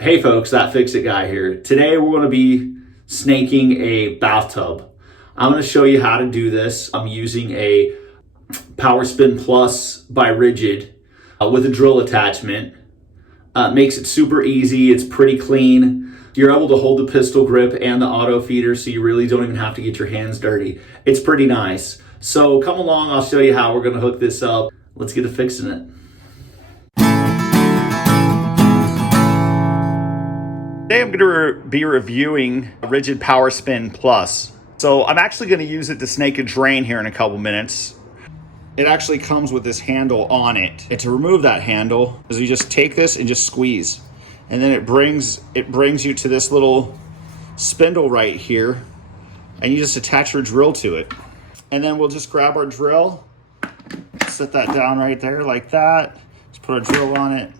Hey folks, That Fix It Guy here. Today we're going to be snaking a bathtub. I'm going to show you how to do this. I'm using a Power Spin Plus by Rigid with a drill attachment. Makes it super easy. It's pretty clean. You're able to hold the pistol grip and the auto feeder, so you really don't even have to get your hands dirty. It's pretty nice. So come along, I'll show you how we're going to hook this up. Let's get to fixing it. Today I'm going to be reviewing Rigid Power Spin Plus. So I'm actually going to use it to snake a drain here in a couple minutes. It actually comes with this handle on it. And to remove that handle is you just take this and just squeeze. And then it brings you to this little spindle right here. And you just attach your drill to it. And then we'll just grab our drill, set that down right there like that. Just put our drill on it.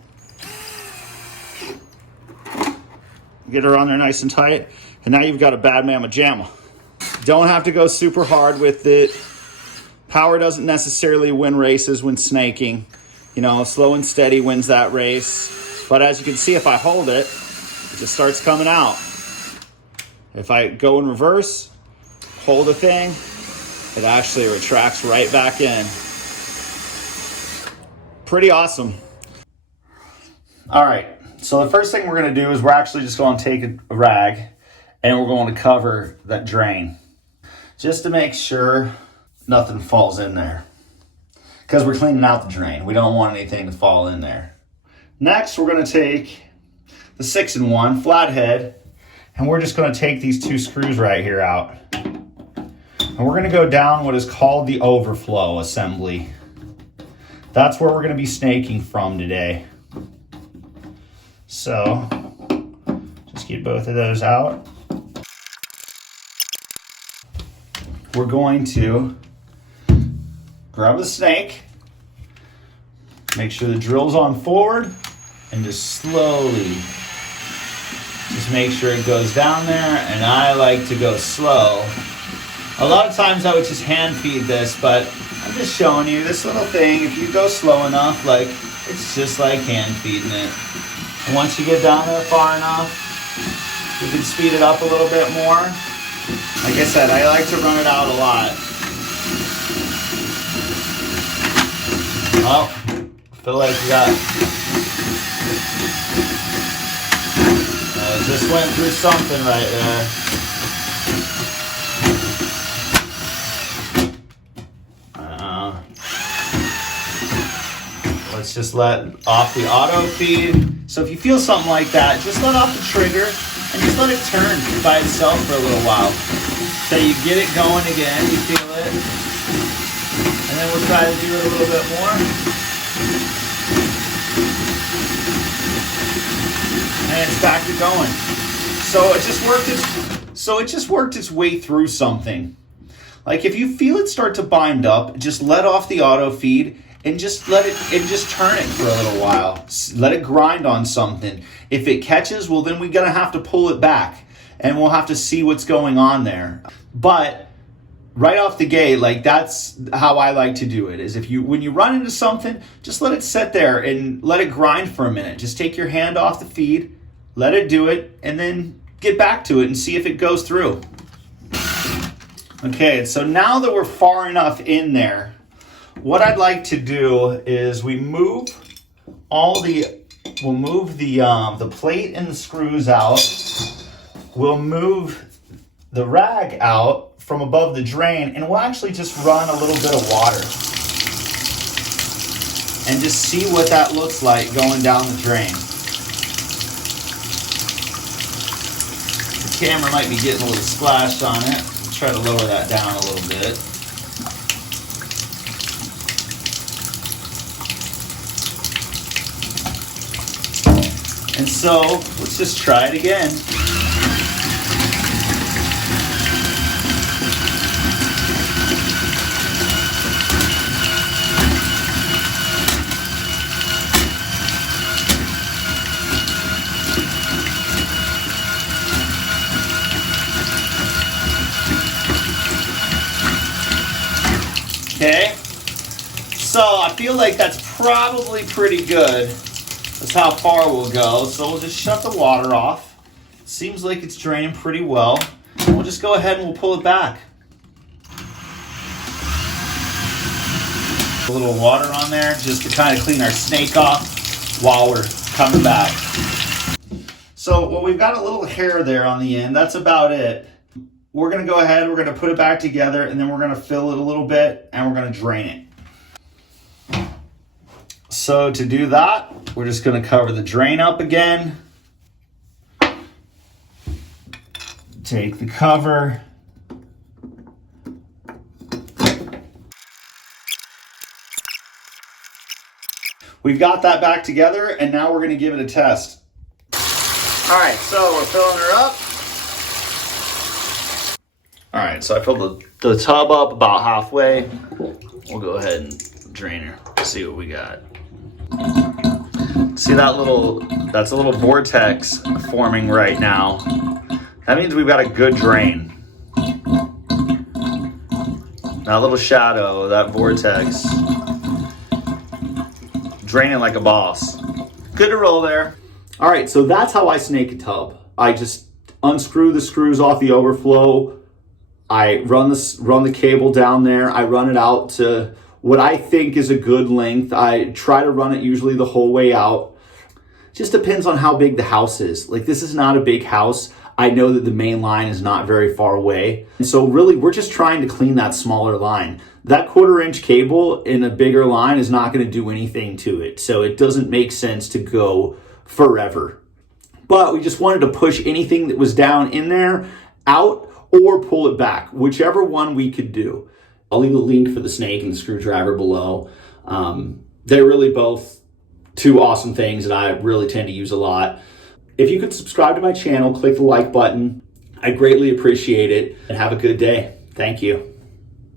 Get her on there nice and tight. And now you've got a bad mamma jamma. Don't have to go super hard with it. Power doesn't necessarily win races when snaking. You know, slow and steady wins that race. But as you can see, if I hold it, it just starts coming out. If I go in reverse, hold the thing, it actually retracts right back in. Pretty awesome. All right. So the first thing we're going to do is we're actually just going to take a rag and we're going to cover that drain just to make sure nothing falls in there, because we're cleaning out the drain. We don't want anything to fall in there. Next, we're going to take the 6-in-1 flathead and we're just going to take these two screws right here out. And we're going to go down what is called the overflow assembly. That's where we're going to be snaking from today. So, just get both of those out. We're going to grab the snake, make sure the drill's on forward, and just slowly, just make sure it goes down there, and I like to go slow. A lot of times I would just hand feed this, but I'm just showing you this little thing. If you go slow enough, like, it's just like hand feeding it. And once you get down there far enough, you can speed it up a little bit more. Like I said, I like to run it out a lot. Oh, I feel like we got... just went through something right there. Let's just let off the auto feed. So if you feel something like that, just let off the trigger and just let it turn by itself for a little while. So you get it going again, you feel it. And then we'll try to do it a little bit more. And it's back to going. So it just worked its way through something. Like if you feel it start to bind up, just let off the auto feed and just let it, and just turn it for a little while. Let it grind on something. If it catches, well then we're gonna have to pull it back and we'll have to see what's going on there. But right off the gate, like that's how I like to do it, is when you run into something, just let it sit there and let it grind for a minute. Just take your hand off the feed, let it do it, and then get back to it and see if it goes through. Okay, so now that we're far enough in there, what I'd like to do is we'll move the plate and the screws out. We'll move the rag out from above the drain, and we'll actually just run a little bit of water and just see what that looks like going down the drain. The camera might be getting a little splashed on it. Let's try to lower that down a little bit. And so, let's just try it again. Okay, so I feel like that's probably pretty good. That's how far we'll go. So we'll just shut the water off. Seems like it's draining pretty well. And we'll just go ahead and we'll pull it back. A little water on there just to kind of clean our snake off while we're coming back. So, well, we've got a little hair there on the end. That's about it. We're going to go ahead, we're going to put it back together, and then we're going to fill it a little bit, and we're going to drain it. So to do that, we're just going to cover the drain up again. Take the cover. We've got that back together, and now we're going to give it a test. All right, so we're filling her up. All right, so I filled the tub up about halfway. We'll go ahead and drain her, see what we got. See that's a little vortex forming right now. That means we've got a good drain. That little shadow, that vortex, draining like a boss. Good to roll there. All right, so that's how I snake a tub. I just unscrew the screws off the overflow. I run the cable down there. I run it out to what I think is a good length. I try to run it usually the whole way out. Just depends on how big the house is. Like, this is not a big house. I know that the main line is not very far away. And so really, we're just trying to clean that smaller line. That 1/4-inch cable in a bigger line is not going to do anything to it. So it doesn't make sense to go forever. But we just wanted to push anything that was down in there out or pull it back, whichever one we could do. I'll leave a link for the snake and the screwdriver below. They're really both two awesome things that I really tend to use a lot. If you could subscribe to my channel, click the like button. I greatly appreciate it, and have a good day. Thank you.